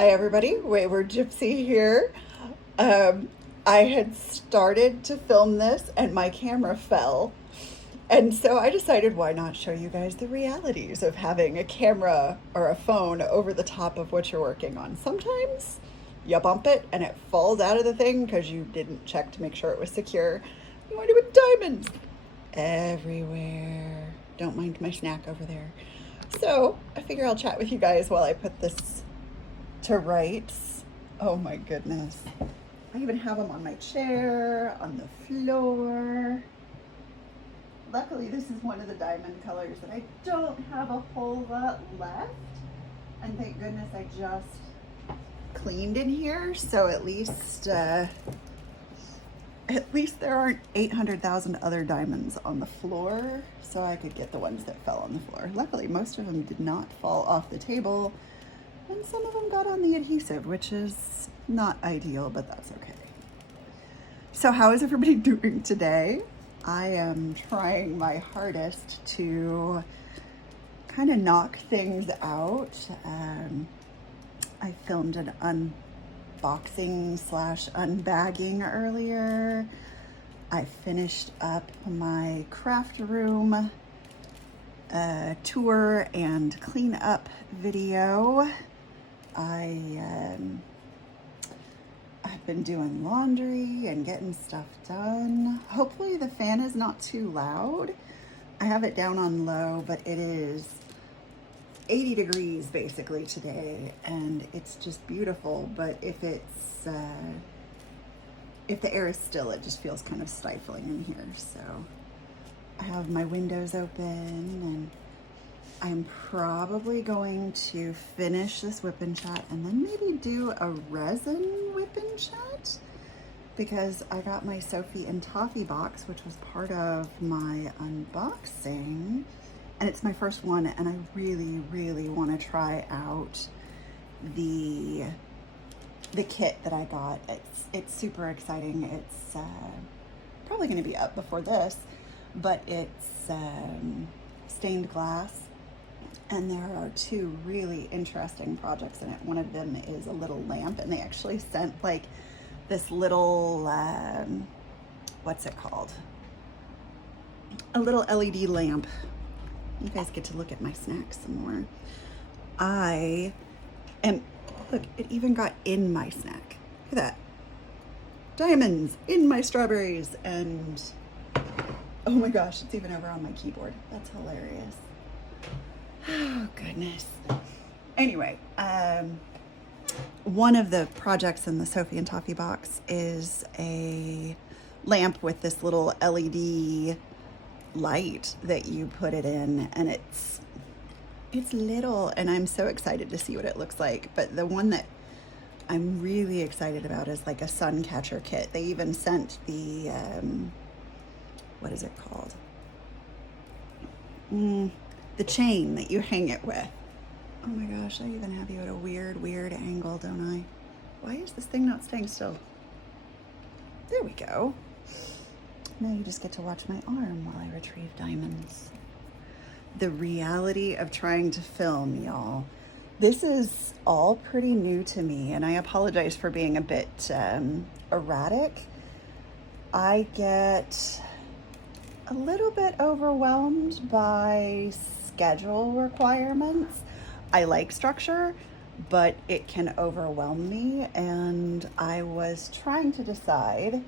Hi everybody, Wayward Gypsy here. I had started to film this and my camera fell. And so I decided why not show you guys the realities of having a camera or a phone over the top of what you're working on. Sometimes you bump it and it falls out of the thing because you didn't check to make sure it was secure. You want to put diamonds everywhere. Don't mind my snack over there. So I figure I'll chat with you guys while I put this to rights. Oh my goodness. I even have them on my chair, on the floor. Luckily, this is one of the diamond colors that I don't have a whole lot left. And thank goodness I just cleaned in here, so at least there aren't 800,000 other diamonds on the floor, so I could get the ones that fell on the floor. Luckily, most of them did not fall off the table, and some of them got on the adhesive, which is not ideal, but that's okay. So how is everybody doing today? I am trying my hardest to kind of knock things out. I filmed an unboxing / unbagging earlier. I finished up my craft room tour and clean up video. I've been doing laundry and getting stuff done. Hopefully the fan is not too loud. I have it down on low, but it is 80 degrees basically today, and it's just beautiful. But if the air is still, it just feels kind of stifling in here. So I have my windows open, and I'm probably going to finish this WIP Chat and then maybe do a resin WIP Chat, because I got my Sophie and Toffee box, which was part of my unboxing, and it's my first one, and I really, really want to try out the kit that I got. It's super exciting. It's probably going to be up before this, but it's stained glass. And there are two really interesting projects in it. One of them is a little lamp, and they actually sent like this little, what's it called? A little LED lamp. You guys get to look at my snacks some more. Look, it even got in my snack. Look at that. Diamonds in my strawberries, and oh my gosh, it's even over on my keyboard. That's hilarious. Oh, goodness. Anyway, one of the projects in the Sophie and Toffee box is a lamp with this little LED light that you put it in, and it's little, and I'm so excited to see what it looks like. But the one that I'm really excited about is like a sun catcher kit. They even sent the, what is it called? The chain that you hang it with. Oh my gosh, I even have you at a weird angle, don't I? Why is this thing not staying still? There we go. Now you just get to watch my arm while I retrieve diamonds. The reality of trying to film, y'all. This is all pretty new to me, and I apologize for being a bit erratic. I get a little bit overwhelmed by schedule requirements. I like structure, but it can overwhelm me, and I was trying to decide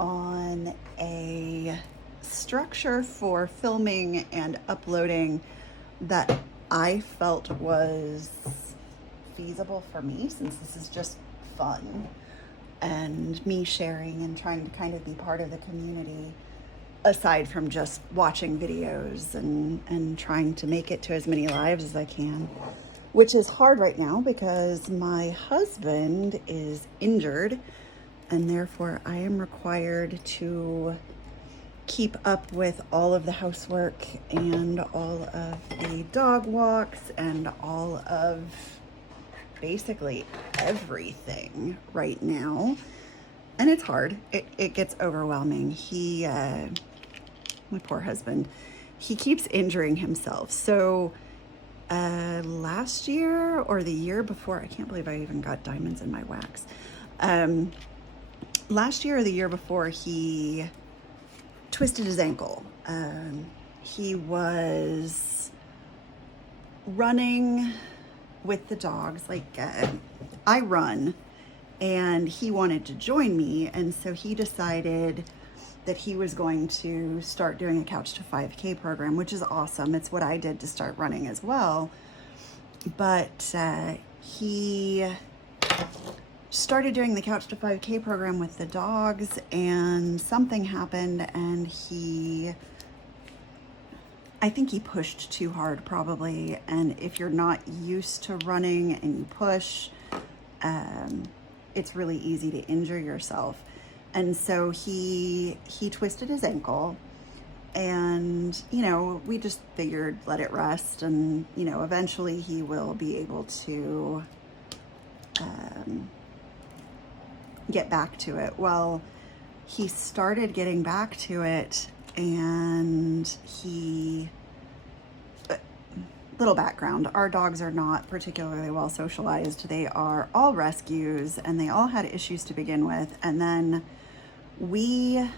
on a structure for filming and uploading that I felt was feasible for me, since this is just fun and me sharing and trying to kind of be part of the community, aside from just watching videos and trying to make it to as many lives as I can, which is hard right now because my husband is injured, and therefore I am required to keep up with all of the housework and all of the dog walks and all of basically everything right now. And it's hard. It gets overwhelming. My poor husband, he keeps injuring himself. So last year or the year before. I can't believe I even got diamonds in my wax. Last year or the year before, he twisted his ankle. He was running with the dogs. Like, I run, and he wanted to join me, and so he decided that he was going to start doing a Couch to 5K program, which is awesome. It's what I did to start running as well. But he started doing the Couch to 5K program with the dogs, and something happened, and I think he pushed too hard probably. And if you're not used to running and you push, it's really easy to injure yourself. And so he twisted his ankle, and, you know, we just figured let it rest, and, you know, eventually he will be able to get back to it. Well, he started getting back to it, and little background, our dogs are not particularly well socialized. They are all rescues, and they all had issues to begin with. And then we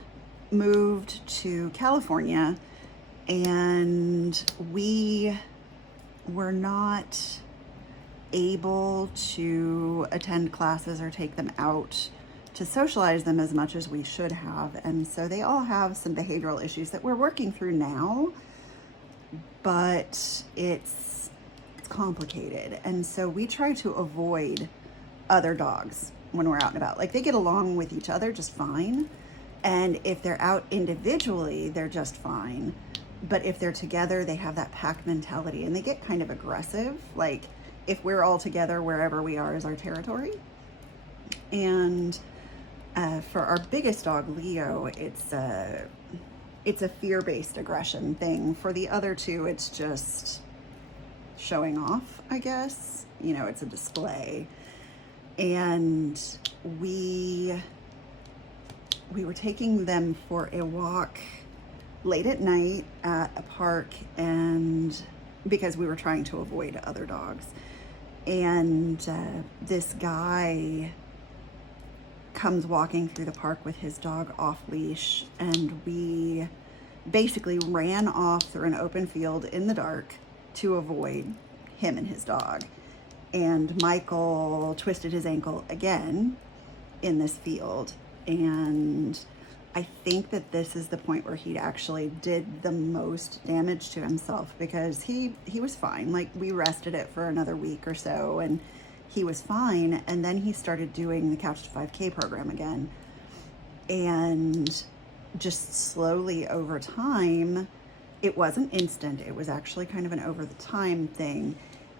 moved to California, and we were not able to attend classes or take them out to socialize them as much as we should have. And so they all have some behavioral issues that we're working through now, but it's complicated. And so we try to avoid other dogs when we're out and about. Like, they get along with each other just fine, and if they're out individually, they're just fine. But if they're together, they have that pack mentality, and they get kind of aggressive. Like, if we're all together, wherever we are is our territory. And for our biggest dog, Leo, it's a fear-based aggression thing. For the other two, it's just showing off, I guess. You know, it's a display. And we were taking them for a walk late at night at a park, and because we were trying to avoid other dogs. And this guy comes walking through the park with his dog off leash, and we basically ran off through an open field in the dark to avoid him and his dog. And Michael twisted his ankle again in this field, and I think that this is the point where he actually did the most damage to himself, because he was fine. Like, we rested it for another week or so, and he was fine. And then he started doing the Couch to 5K program again. And just slowly over time, it wasn't instant. It was actually kind of an over the time thing.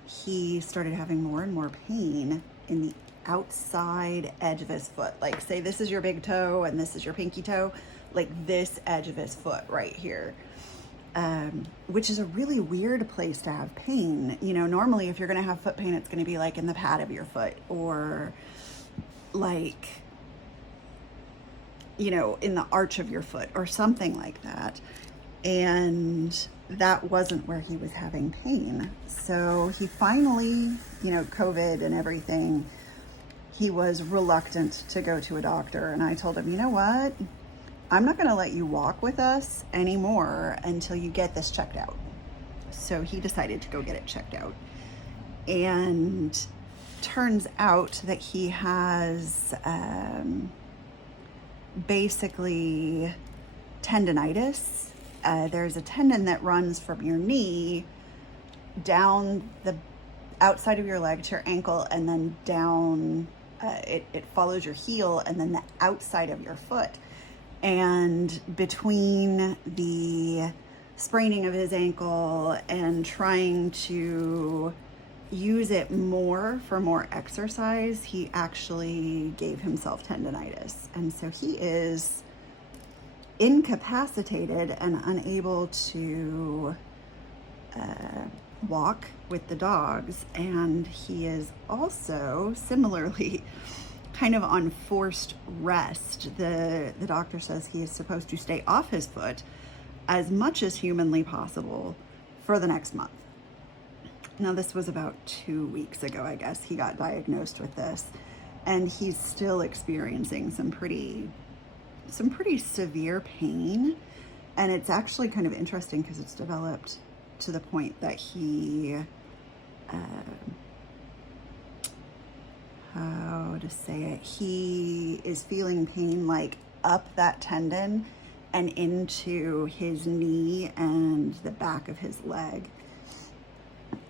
He started having more and more pain in the outside edge of his foot. Like, say this is your big toe and this is your pinky toe, like this edge of his foot right here, which is a really weird place to have pain. You know, normally if you're going to have foot pain, it's going to be like in the pad of your foot, or like, you know, in the arch of your foot or something like that. And that wasn't where he was having pain. So he finally, you know, COVID and everything, he was reluctant to go to a doctor. And I told him, you know what? I'm not going to let you walk with us anymore until you get this checked out. So he decided to go get it checked out. And turns out that he has basically tendonitis. There's a tendon that runs from your knee down the outside of your leg to your ankle, and then down, it follows your heel, and then the outside of your foot. And between the spraining of his ankle and trying to use it more for more exercise, he actually gave himself tendonitis. And so he is incapacitated and unable to walk with the dogs. And he is also similarly kind of on forced rest. The doctor says he is supposed to stay off his foot as much as humanly possible for the next month. Now this was about 2 weeks ago, I guess, he got diagnosed with this, and he's still experiencing some pretty severe pain. And it's actually kind of interesting because it's developed to the point that he, how to say it, he is feeling pain like up that tendon and into his knee and the back of his leg.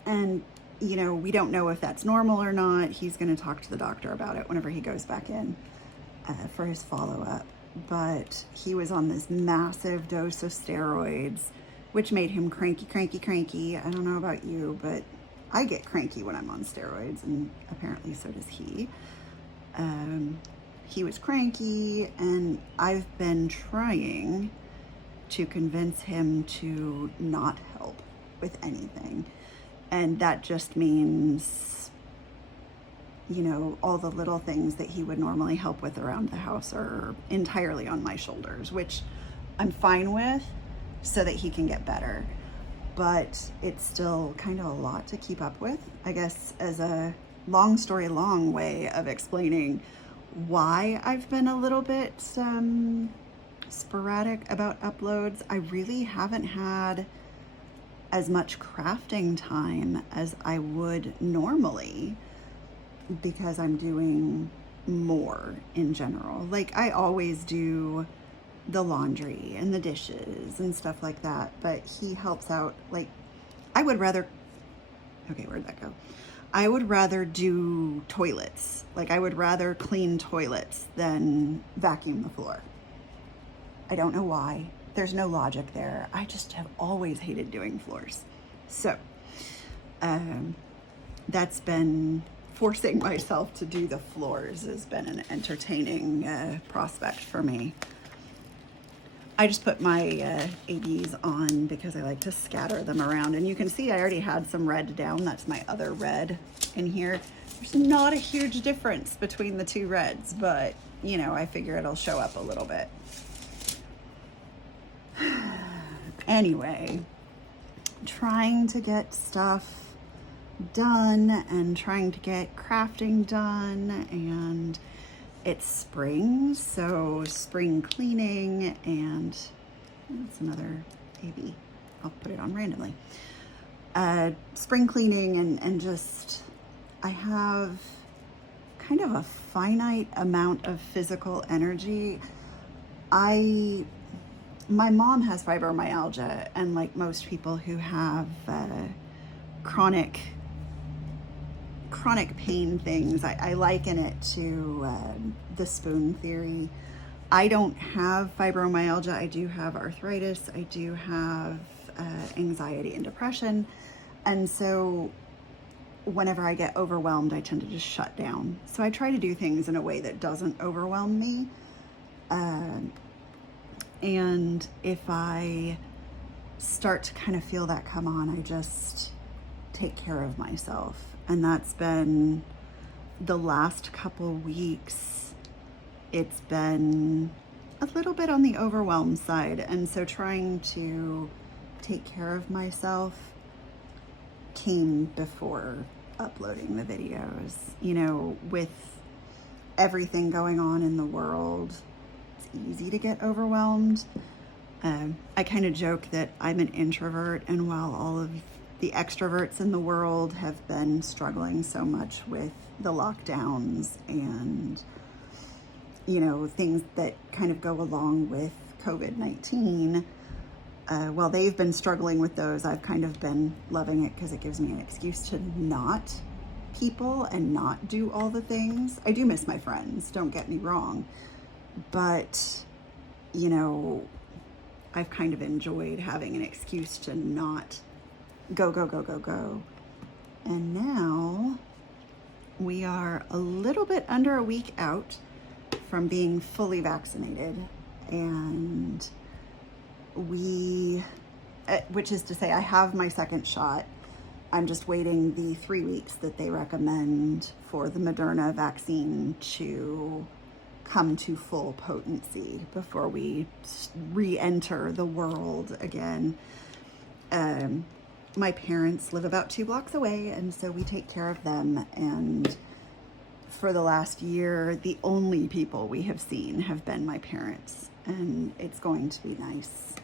And, you know, we don't know if that's normal or not. He's going to talk to the doctor about it whenever he goes back in for his follow-up. But he was on this massive dose of steroids, which made him cranky. I don't know about you, but I get cranky when I'm on steroids, and apparently so does he. He was cranky, and I've been trying to convince him to not help with anything. And that just means, you know, all the little things that he would normally help with around the house are entirely on my shoulders, which I'm fine with so that he can get better. But it's still kind of a lot to keep up with. I guess as a long story long way of explaining why I've been a little bit sporadic about uploads. I really haven't had as much crafting time as I would normally because I'm doing more in general. Like I always do the laundry and the dishes and stuff like that, but he helps out. Like I would rather, okay, where'd that go? I would rather do toilets. Like I would rather clean toilets than vacuum the floor. I don't know why. There's no logic there. I just have always hated doing floors. So that's been, forcing myself to do the floors has been an entertaining prospect for me. I just put my ABs on because I like to scatter them around. And you can see I already had some red down. That's my other red in here. There's not a huge difference between the two reds, but you know, I figure it'll show up a little bit. Anyway, trying to get stuff done and trying to get crafting done, and it's spring, so spring cleaning, and that's another AB. I'll put it on randomly. Spring cleaning and just, I have kind of a finite amount of physical energy. My mom has fibromyalgia, and like most people who have chronic pain things, I liken it to the spoon theory. I don't have fibromyalgia. I do have arthritis. I do have anxiety and depression. And so whenever I get overwhelmed, I tend to just shut down. So I try to do things in a way that doesn't overwhelm me. And if I start to kind of feel that come on, I just take care of myself. And that's been the last couple weeks. It's been a little bit on the overwhelmed side. And so trying to take care of myself came before uploading the videos. You know, with everything going on in the world, easy to get overwhelmed. I kind of joke that I'm an introvert, and while all of the extroverts in the world have been struggling so much with the lockdowns and, you know, things that kind of go along with COVID-19, while they've been struggling with those, I've kind of been loving it because it gives me an excuse to not people and not do all the things. I do miss my friends, don't get me wrong. But, you know, I've kind of enjoyed having an excuse to not go. And now we are a little bit under a week out from being fully vaccinated. And which is to say I have my second shot. I'm just waiting the 3 weeks that they recommend for the Moderna vaccine to come to full potency before we re-enter the world again. my parents live about 2 blocks away, and so we take care of them. And for the last year, the only people we have seen have been my parents. And it's going to be nice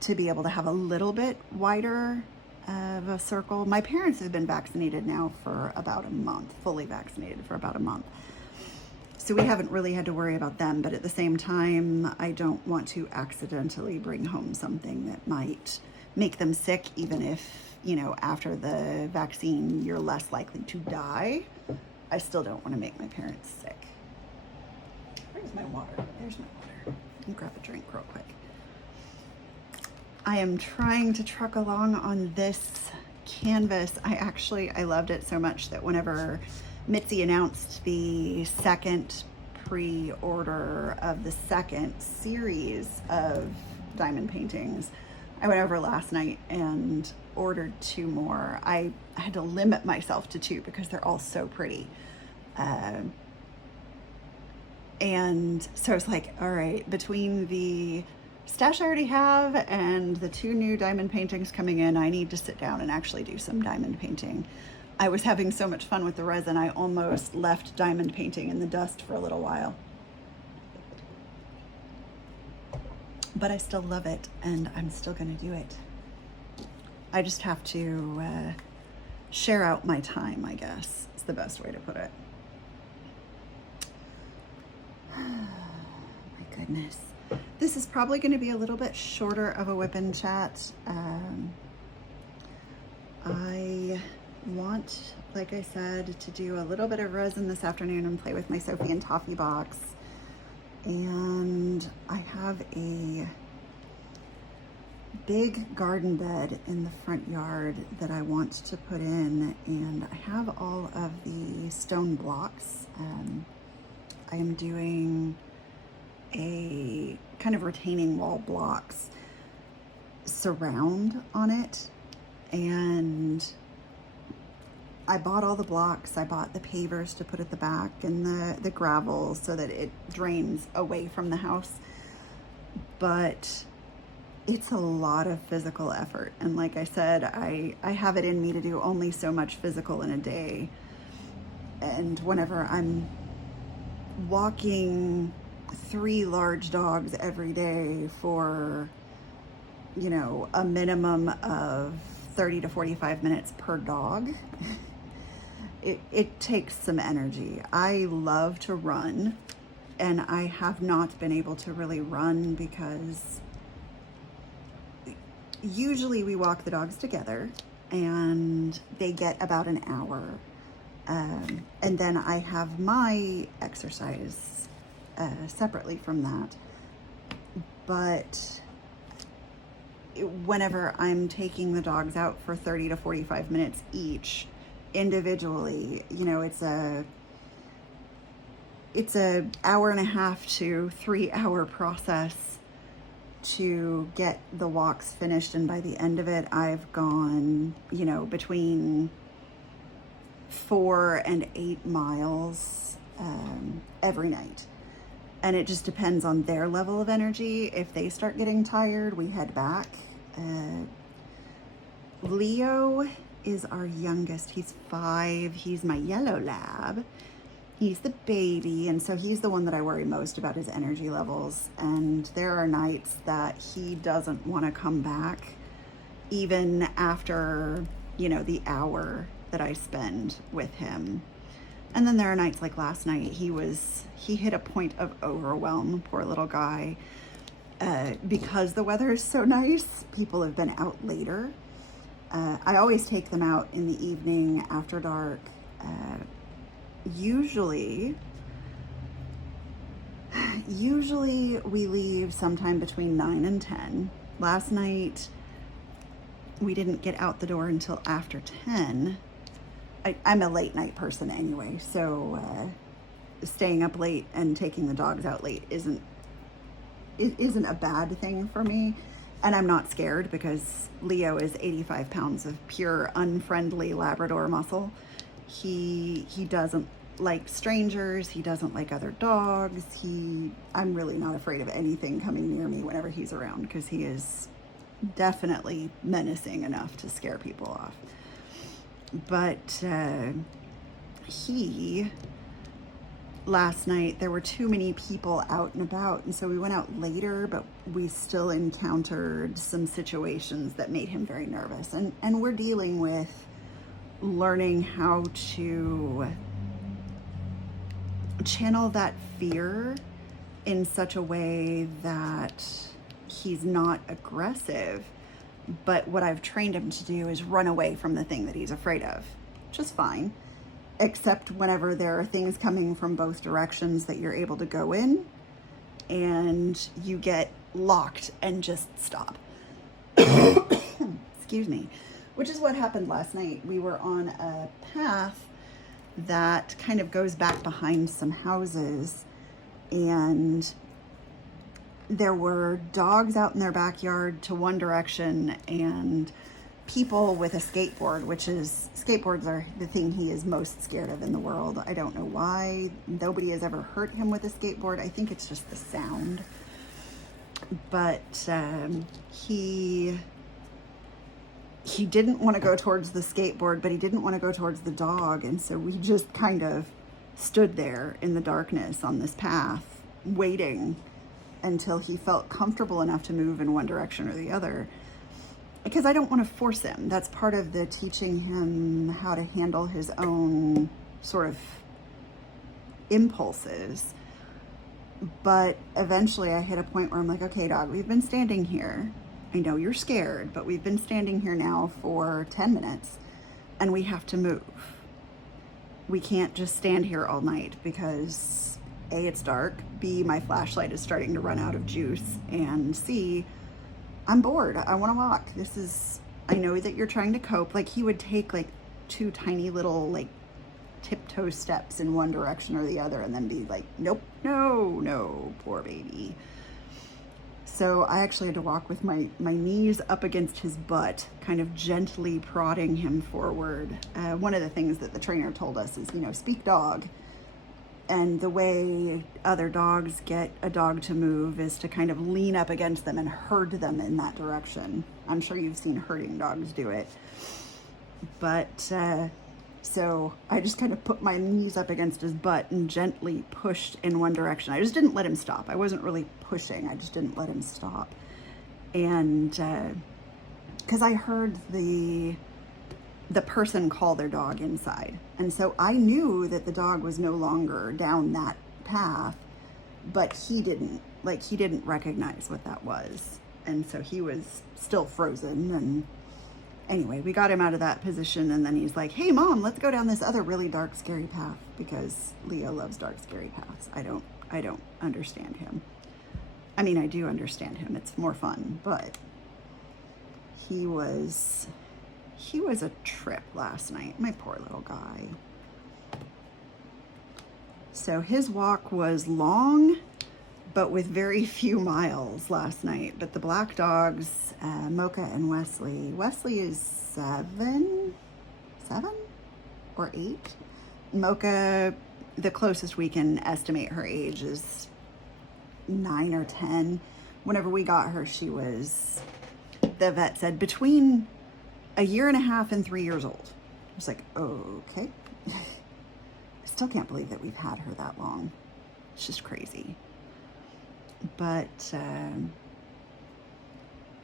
to be able to have a little bit wider of a circle. My parents have been vaccinated now for about a month, fully vaccinated for about a month. So we haven't really had to worry about them, but at the same time, I don't want to accidentally bring home something that might make them sick, even if, you know, after the vaccine, you're less likely to die. I still don't want to make my parents sick. Where's my water? There's my water. Let me grab a drink real quick. I am trying to truck along on this canvas. I loved it so much that whenever Mitzi announced the second pre-order of the second series of diamond paintings, I went over last night and ordered 2 more. I had to limit myself to 2 because they're all so pretty. And so I was like, all right, between the stash I already have and the 2 new diamond paintings coming in, I need to sit down and actually do some diamond painting. I was having so much fun with the resin, I almost left diamond painting in the dust for a little while. But I still love it, and I'm still gonna do it. I just have to share out my time, I guess. It's the best way to put it. My goodness. This is probably going to be a little bit shorter of a WIP Chat. I want, like I said, to do a little bit of resin this afternoon and play with my Sophie and Toffee box. And I have a big garden bed in the front yard that I want to put in, and I have all of the stone blocks. I am doing a kind of retaining wall blocks surround on it, and I bought all the blocks. I bought the pavers to put at the back and the gravel so that it drains away from the house. But it's a lot of physical effort. And like I said, I have it in me to do only so much physical in a day. And whenever I'm walking 3 large dogs every day for, you know, a minimum of 30 to 45 minutes per dog, it takes some energy. I love to run, and I have not been able to really run because usually we walk the dogs together and they get about an hour. And then I have my exercise separately from that. But whenever I'm taking the dogs out for 30 to 45 minutes each, individually, you know, it's a hour and a half to 3 hour process to get the walks finished. And by the end of it, I've gone, you know, between 4 and 8 miles every night. And it just depends on their level of energy. If they start getting tired, we head back. Leo is our youngest. He's 5. He's my yellow lab. He's the baby, and so he's the one that I worry most about his energy levels. And there are nights that he doesn't want to come back, even after, you know, the hour that I spend with him. And then there are nights like last night, he hit a point of overwhelm, poor little guy. Because the weather is so nice, people have been out later. I always take them out in the evening after dark. Usually we leave sometime between 9 and 10. Last night, we didn't get out the door until after 10. I'm a late night person anyway, so staying up late and taking the dogs out late isn't a bad thing for me. And I'm not scared because Leo is 85 pounds of pure unfriendly Labrador muscle. He doesn't like strangers. He doesn't like other dogs. I'm really not afraid of anything coming near me whenever he's around because he is definitely menacing enough to scare people off. But last night, there were too many people out and about, and so we went out later, but we still encountered some situations that made him very nervous. And we're dealing with learning how to channel that fear in such a way that he's not aggressive, but what I've trained him to do is run away from the thing that he's afraid of, which is fine, except whenever there are things coming from both directions that you're able to go in and you get locked and just stop. Excuse me. Which is what happened last night. We were on a path that kind of goes back behind some houses, and there were dogs out in their backyard to one direction and people with a skateboard, skateboards are the thing he is most scared of in the world. I don't know why. Nobody has ever hurt him with a skateboard. I think it's just the sound. But he didn't want to go towards the skateboard, but he didn't want to go towards the dog. And so we just kind of stood there in the darkness on this path, waiting until he felt comfortable enough to move in one direction or the other. Because I don't want to force him. That's part of the teaching him how to handle his own sort of impulses. But eventually I hit a point where I'm like, okay, dog, we've been standing here. I know you're scared, but we've been standing here now for 10 minutes and we have to move. We can't just stand here all night because A, it's dark, B, my flashlight is starting to run out of juice, and C, I'm bored. I want to walk. I know that you're trying to cope. Like, he would take like 2 tiny little like tiptoe steps in one direction or the other and then be like, nope, no, poor baby. So I actually had to walk with my knees up against his butt, kind of gently prodding him forward. One of the things that the trainer told us is, speak dog. And the way other dogs get a dog to move is to kind of lean up against them and herd them in that direction. I'm sure you've seen herding dogs do it. But so I just kind of put my knees up against his butt and gently pushed in one direction. I just didn't let him stop. I wasn't really pushing. I just didn't let him stop. And because I heard the person call their dog inside. And so I knew that the dog was no longer down that path, but he didn't recognize what that was. And so he was still frozen. And anyway, we got him out of that position, and then he's like, hey mom, let's go down this other really dark, scary path, because Leo loves dark, scary paths. I don't understand him. I mean, I do understand him. It's more fun, but he was a trip last night. My poor little guy. So his walk was long, but with very few miles last night. But the black dogs, Mocha and Wesley is 7 or 8. Mocha, the closest we can estimate her age is 9 or 10. Whenever we got her, the vet said between 1.5 years and 3 years old. I was like, okay. I still can't believe that we've had her that long. It's just crazy. But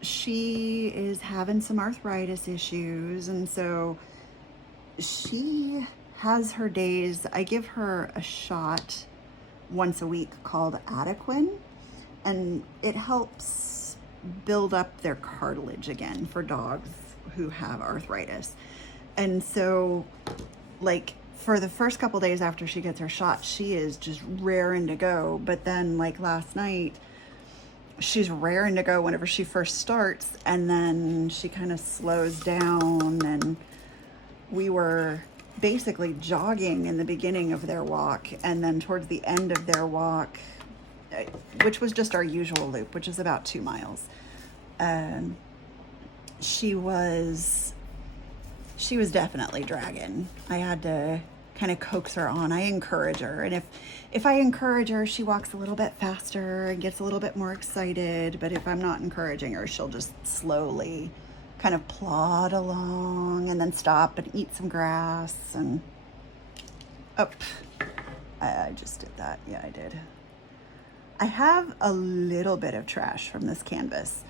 she is having some arthritis issues, and so she has her days. I give her a shot once a week called Adequin, and it helps build up their cartilage again for dogs who have arthritis. And so, like, for the first couple days after she gets her shot, she is just raring to go. But then, like last night, she's raring to go whenever she first starts, and then she kind of slows down. And we were basically jogging in the beginning of their walk, and then towards the end of their walk, which was just our usual loop, which is about 2 miles, she was definitely dragging. I had to kind of coax her on. I encourage her. And if I encourage her, she walks a little bit faster and gets a little bit more excited. But if I'm not encouraging her, she'll just slowly kind of plod along and then stop and eat some grass. And oh, I just did that. Yeah, I did. I have a little bit of trash from this canvas.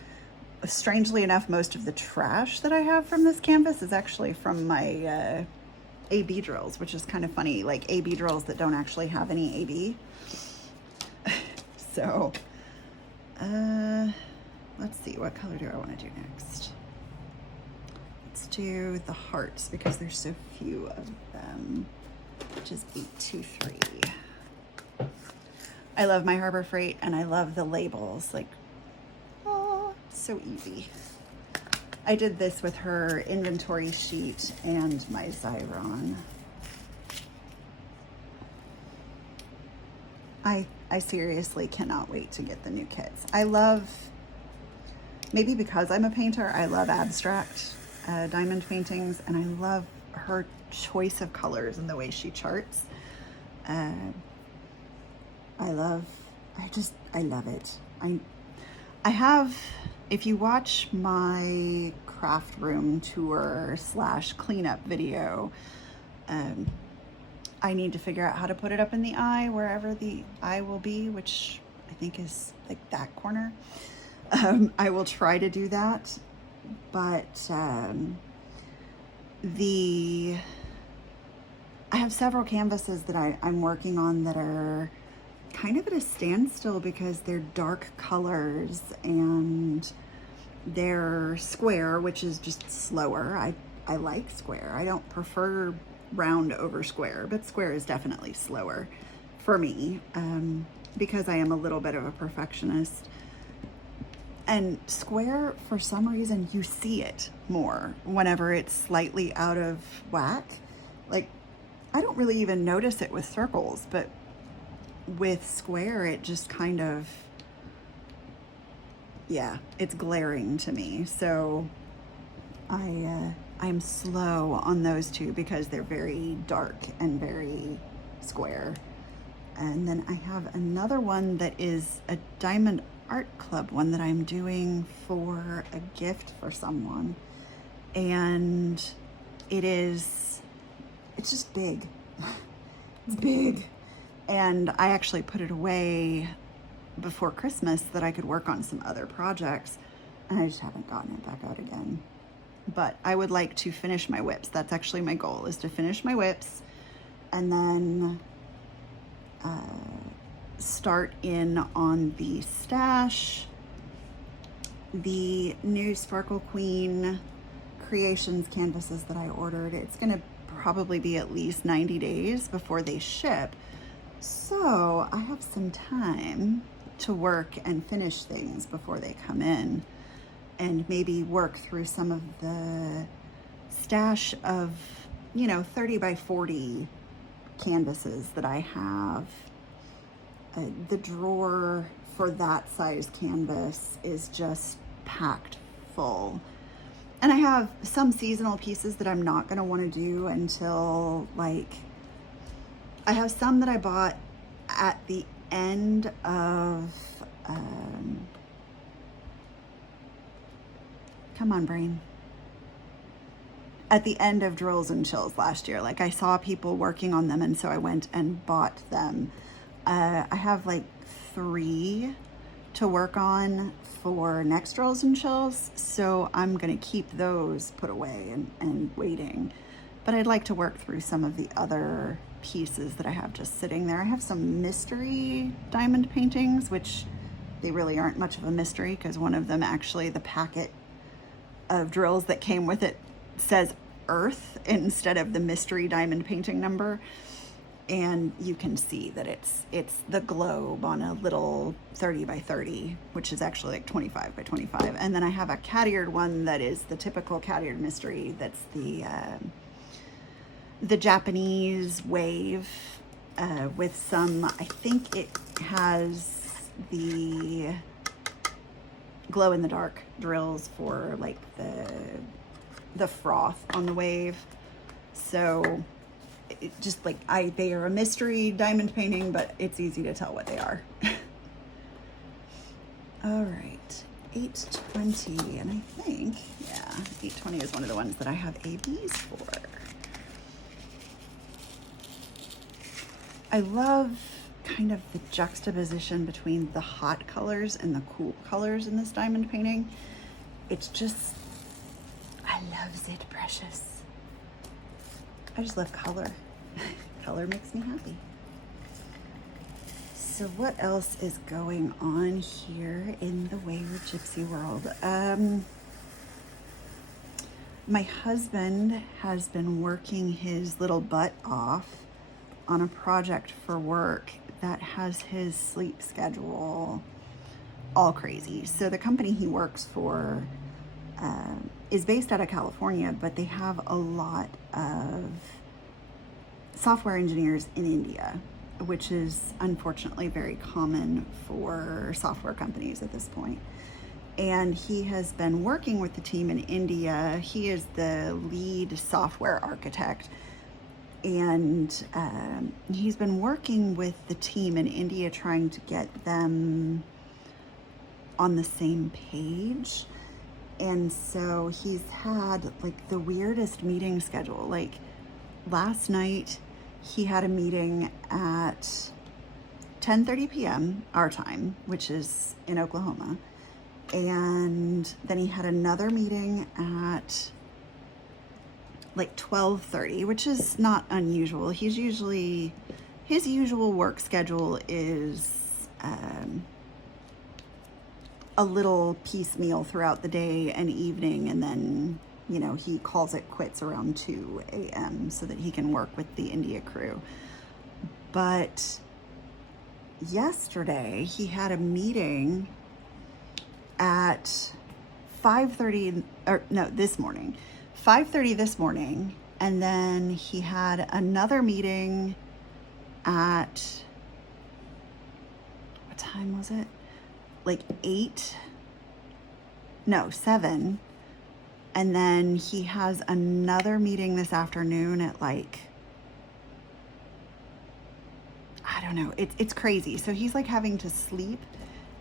Strangely enough, most of the trash that I have from this canvas is actually from my AB drills, which is kind of funny, like AB drills that don't actually have any AB. So, let's see, what color do I want to do next? Let's do the hearts because there's so few of them, which is 823. I love my Harbor Freight and I love the labels, like, so easy. I did this with her inventory sheet and my Xyron. I seriously cannot wait to get the new kits. I love, maybe because I'm a painter, I love abstract diamond paintings, and I love her choice of colors and the way she charts. I love it. I have, if you watch my craft room tour / cleanup video, I need to figure out how to put it up in the eye, wherever the eye will be, which I think is like that corner. I will try to do that, but I have several canvases that I'm working on that are kind of at a standstill because they're dark colors and they're square, which is just slower. I like square. I don't prefer round over square, but square is definitely slower for me because I am a little bit of a perfectionist. And square, for some reason, you see it more whenever it's slightly out of whack. Like, I don't really even notice it with circles, but with square, it just kind of, yeah, it's glaring to me. So I'm slow on those two because they're very dark and very square. And then I have another one that is a Diamond Art Club one that I'm doing for a gift for someone. And it's just big. It's big. And I actually put it away before Christmas that I could work on some other projects, and I just haven't gotten it back out again. But I would like to finish my WIPs. That's actually my goal, is to finish my WIPs and then start in on the stash, the new Sparkle Queen Creations canvases that I ordered. It's gonna probably be at least 90 days before they ship. So I have some time to work and finish things before they come in, and maybe work through some of the stash of, 30 by 40 canvases that I have. The drawer for that size canvas is just packed full. And I have some seasonal pieces that I'm not gonna wanna do until I have some that I bought at the end of, come on, brain. At the end of Drills and Chills last year. Like, I saw people working on them, and so I went and bought them. I have 3 to work on for next Drills and Chills, so I'm gonna keep those put away and waiting. But I'd like to work through some of the other pieces that I have just sitting there. I have some mystery diamond paintings, which they really aren't much of a mystery because one of them, actually, the packet of drills that came with it says Earth instead of the mystery diamond painting number. And you can see that it's the globe on a little 30 by 30, which is actually 25 by 25. And then I have a cat-eared one that is the typical cat-eared mystery. That's the Japanese wave with some, I think it has the glow-in-the-dark drills for the froth on the wave. So it just like, they are a mystery diamond painting, but it's easy to tell what they are. All right, 820, and I think, yeah, 820 is one of the ones that I have ABs for. I love kind of the juxtaposition between the hot colors and the cool colors in this diamond painting. It's just, I love it, precious. I just love color. Color makes me happy. So what else is going on here in the Wayward Gypsy world? My husband has been working his little butt off on a project for work that has his sleep schedule all crazy. So the company he works for is based out of California, but they have a lot of software engineers in India, which is unfortunately very common for software companies at this point. And he has been working with the team in India. He is the lead software architect. And he's been working with the team in India, trying to get them on the same page. And so he's had like the weirdest meeting schedule. Like last night, he had a meeting at 10:30 p.m. our time, which is in Oklahoma. And then he had another meeting at like 12:30, which is not unusual. His usual work schedule is a little piecemeal throughout the day and evening, and then, you know, he calls it quits around 2 a.m. so that he can work with the India crew. But yesterday he had a meeting at 5:30, or no, this morning, 5:30 this morning, and then he had another meeting at, what time was it? Like 7. And then he has another meeting this afternoon at like, I don't know, it's crazy. So he's like having to sleep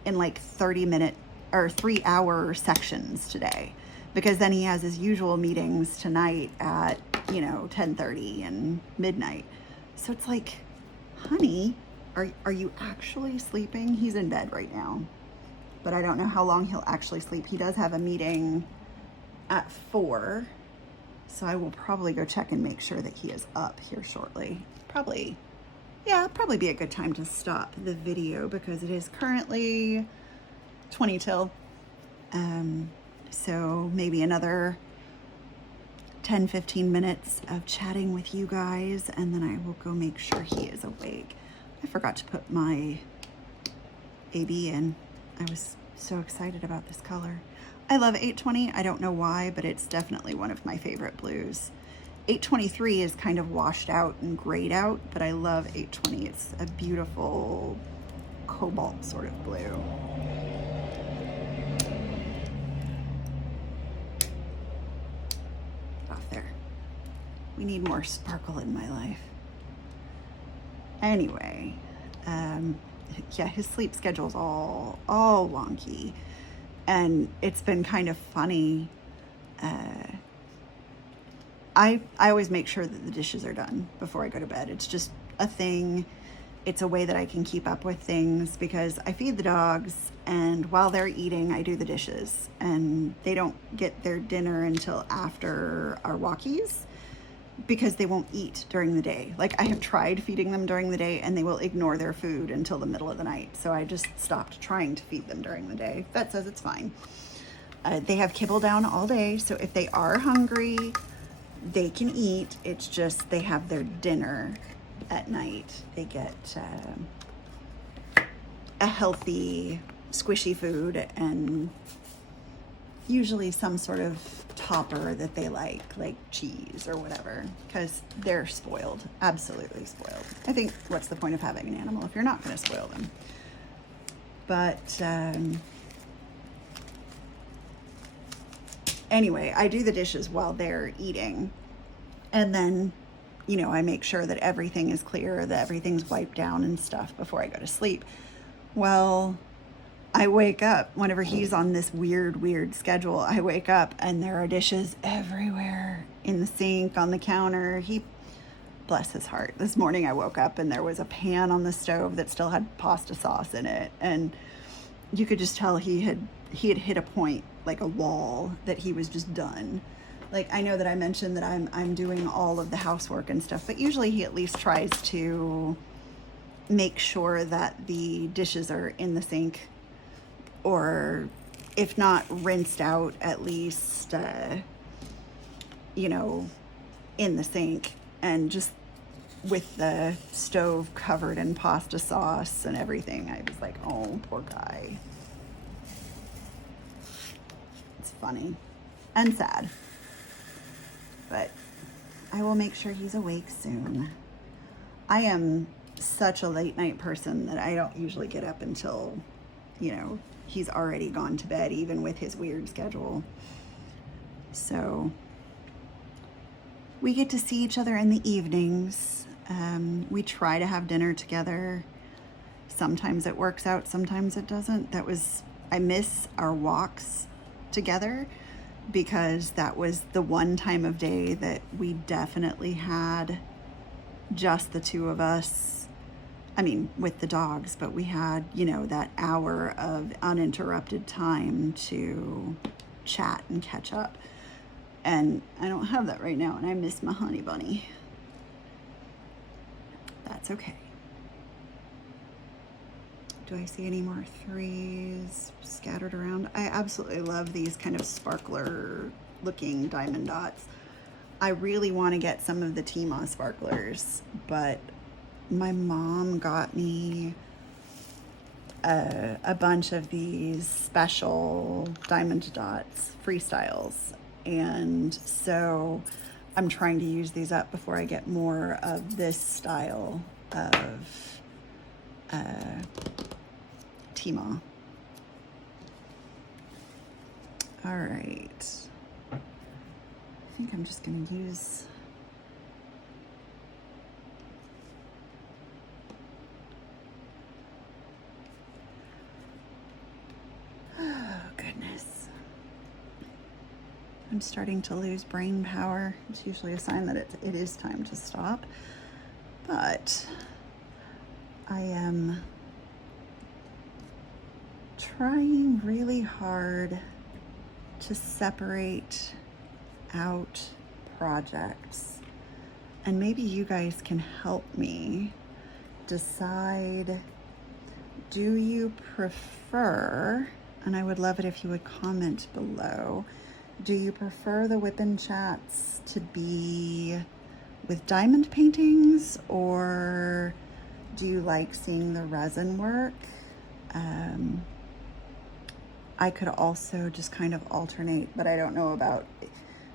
in like 30-minute or 3-hour sections today, because then he has his usual meetings tonight at, 10:30 and midnight. So it's like, honey, are you actually sleeping? He's in bed right now, but I don't know how long he'll actually sleep. He does have a meeting at 4, so I will probably go check and make sure that he is up here shortly. Probably be a good time to stop the video because it is currently 20 till. So maybe another 10-15 minutes of chatting with you guys, and then I will go make sure he is awake. I forgot to put my AB in. I was so excited about this color. I love 820. I don't know why, but it's definitely one of my favorite blues. 823 is kind of washed out and grayed out, but I love 820. It's a beautiful cobalt sort of blue. Off there. We need more sparkle in my life. Anyway, yeah, his sleep schedule's all wonky, and it's been kind of funny. I always make sure that the dishes are done before I go to bed. It's just a thing. It's a way that I can keep up with things because I feed the dogs, and while they're eating, I do the dishes, and they don't get their dinner until after our walkies because they won't eat during the day. Like, I have tried feeding them during the day and they will ignore their food until the middle of the night. So I just stopped trying to feed them during the day. Vet says it's fine. They have kibble down all day, so if they are hungry, they can eat. It's just they have their dinner at night. They get a healthy, squishy food, and usually some sort of topper that they like cheese or whatever, because they're spoiled, absolutely spoiled. I think, what's the point of having an animal if you're not going to spoil them? But anyway, I do the dishes while they're eating, and then you know, I make sure that everything is clear, that everything's wiped down and stuff before I go to sleep. Well, I wake up whenever he's on this weird schedule. I wake up and there are dishes everywhere, in the sink, on the counter. He, bless his heart, this morning I woke up and there was a pan on the stove that still had pasta sauce in it, and you could just tell he had hit a point, like a wall, that he was just done. Like, I know that I mentioned that I'm doing all of the housework and stuff, but usually he at least tries to make sure that the dishes are in the sink, or if not rinsed out, at least you know, in the sink. And just with the stove covered in pasta sauce and everything, I was like, oh, poor guy. It's funny and sad, but I will make sure he's awake soon. I am such a late night person that I don't usually get up until, you know, he's already gone to bed, even with his weird schedule. So we get to see each other in the evenings. We try to have dinner together. Sometimes it works out, sometimes it doesn't. I miss our walks together, because that was the one time of day that we definitely had just the two of us. I mean, with the dogs, but we had, you know, that hour of uninterrupted time to chat and catch up. And I don't have that right now, and I miss my honey bunny. That's okay. Do I see any more threes scattered around? I absolutely love these kind of sparkler looking diamond dots. I really want to get some of the Tima sparklers, but my mom got me a bunch of these special diamond dots freestyles, and so I'm trying to use these up before I get more of this style of Tima. All right, I think I'm just going to use goodness. I'm starting to lose brain power. It's usually a sign that it is time to stop. But I am trying really hard to separate out projects. And maybe you guys can help me decide, do you prefer, and I would love it if you would comment below, do you prefer the WIP Chats to be with diamond paintings, or do you like seeing the resin work? I could also just kind of alternate, but I don't know about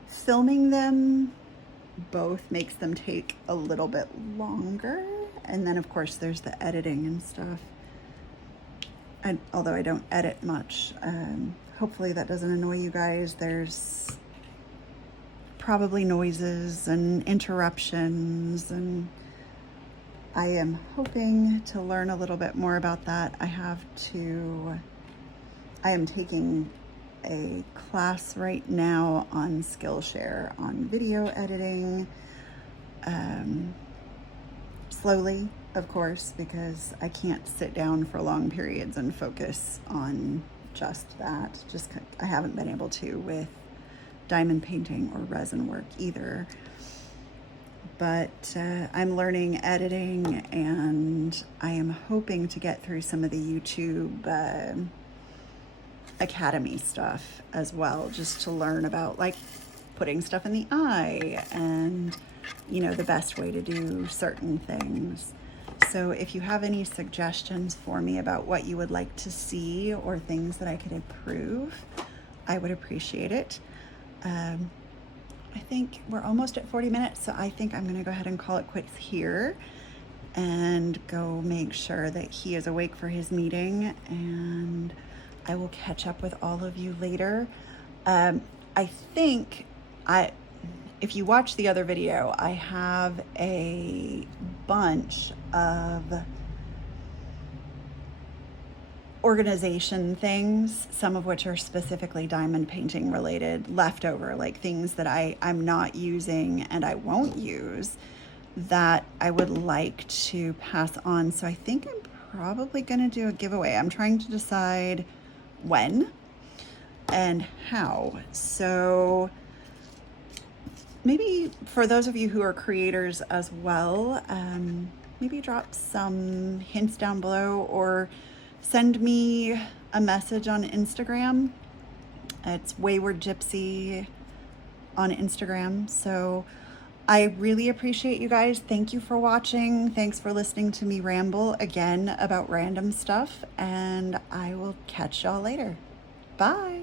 filming them. Both makes them take a little bit longer. And then of course there's the editing and stuff. And although I don't edit much, hopefully that doesn't annoy you guys. There's probably noises and interruptions, and I am hoping to learn a little bit more about that. I am taking a class right now on Skillshare on video editing, slowly, of course, because I can't sit down for long periods and focus on just that. I haven't been able to with diamond painting or resin work either. But I'm learning editing, and I am hoping to get through some of the YouTube Academy stuff as well, just to learn about like putting stuff in the eye and, you know, the best way to do certain things. So if you have any suggestions for me about what you would like to see or things that I could improve, I would appreciate it. I think we're almost at 40 minutes, so I think I'm going to go ahead and call it quits here and go make sure that he is awake for his meeting, and I will catch up with all of you later. I think if you watch the other video, I have a bunch of organization things, some of which are specifically diamond painting related, leftover, like things that I'm not using and I won't use, that I would like to pass on. So I think I'm probably going to do a giveaway. I'm trying to decide when and how. So maybe for those of you who are creators as well, maybe drop some hints down below or send me a message on Instagram. It's Wayward Gypsy on Instagram. So I really appreciate you guys. Thank you for watching. Thanks for listening to me ramble again about random stuff, and I will catch y'all later. Bye.